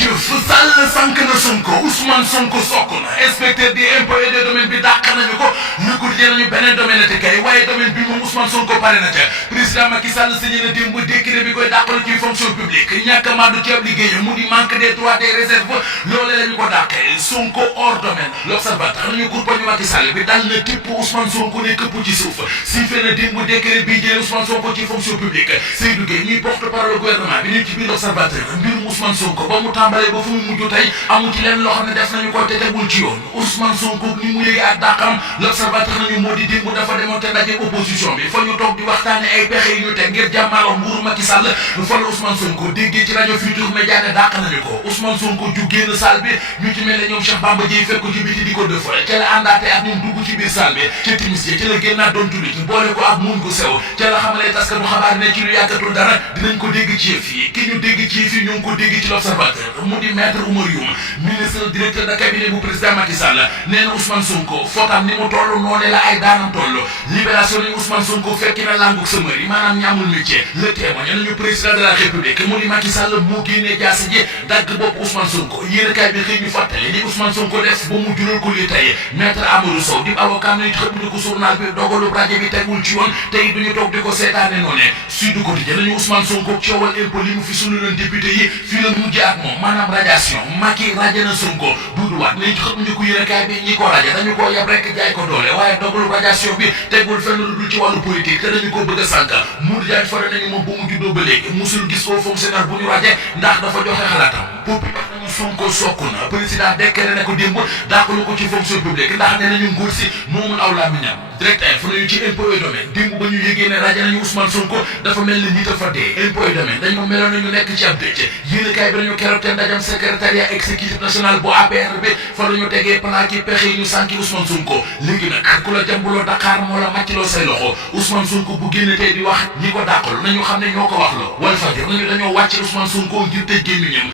jëf Sall sànq na Sonko Ousmane Sonko sokk na inspecteur des impôts et des domaines bi dàq nañu ko ñu ko nañu beneen domaine te kay waaye domaine bi moom Ousmane Sonko pare na ca président Macky Sall signé na démb décret bi koy dàqal ci fonction publique ñàkk a màddu ci ab liggéeyam mu di manque des droits des réserves loolee la ñu ko dàqee Sonko hors domaine l'observateur nañu kurpañu Macky Sall bi dal na tipp Ousmane Sonko ne këpp ci suuf si fe na démb décret bi jëlee Ousmane Sonko ci fonction publique Seydou Gueye ñuy porte-parole gouvernement bi ñu ci biir l'observateur mbirum Ousmane Sonko ba mu tàmbalee ba fu mu mujj tey amu ci leen loo xam ne def nañu ko te tegul ci yoon Ousmane Sonko ni mu yëgee ak dàqam l'observateur nañu moo di démb dafa demoon te ndaje opposition bi fa ñu toog di waxtaane ay pexe yi ñu teg ngir jàmmaaroo nguuru Macky Sall fa la Ousmane Sonko déggee ci rajo Futur Média ne dàq nañu ko Ousmane Sonko ju génn salle bi ñu ci mel ne ñoom Cheikh Bamba Dièye fekk ko ci biti di ko defal ca la àndaate ak ñoom dugg ci biir salle bi ca timis ca la génnaat doon julli ci boole ko ak muñ ko sew ca la xamalee taskatu xabaar ne ci lu yàggatul dara dinañ ko dégg ci yëf yi ki ñu dégg ci yëf yi ñoo ngi ko dégg ci l'observateur mu di maître Oumar Youm ministre directeur de cabinet bu président Macky Sall nee na Ousmane Sonko footam ni mu toll noonu la ay daanam toll libération ni Ousmane Sonko fekki na langug samari maanaam ñaamul métier le témoin nañu président de la république mu di Macky Sall moo génnee jaasa ji dagg bopp Ousmane Sonko yéenekaay bi xëy ñu fàttali li Ousmane Sonko def ba mu jural ko li tey maître Amadou Sow di avocat nañu xëpp ni ko journal bi dogalu rajo bi tegul ci yoon tey duñu toog di ko seetaane noonu Sud Quotidien nañu Ousmane Sonko coowal impôt li mu fi sunu leen député yi fii la mujj ak moom maanaam radiation Macky rajo na Sonko duuduwaat nañu xëpp ni ko yéenekaay bi ñi ko rajo dañu ko yab rek jaay ko doole waaye dogalu radiation bi tegul fenn lu dul ci wàllu politique te dañu ko bëgg a sànk Modou Diagne Fada nañu moom ba mu juddoo ba léegi musul gis foofu fonctionnaire bu ñu raje ndax dafa joxe xalaatam pop wax nañu Sonko sokk na président décret ne ko démb dàqalu ko ci fonction publique ndax nee nañu nguur si moomul aw làmmiñam direct fu nañu ci impôt et domaine démb ba ñu yëgee ne rajo nañu Ousmane Sonko dafa mel ni nit a fa dee impôt et domaine dañu meloon nañu nekk ci ab dëcc yéenekaay bi nañu keroog te ndajam secrétariat exécutif national bu APR bi fa la ñu tegee plan ki pexe yi ñu sànki Ousmane Sonko léegi nag ku la jàmbuloo Dakar moo la màccloo say loxo Ousmane Sonko bu génne tey di wax ñi ko dàqal nañu xam ne ñoo ko wax la Walfadjri nañu dañoo wàcc Ousmane Sonko ngir tëj gémmiñam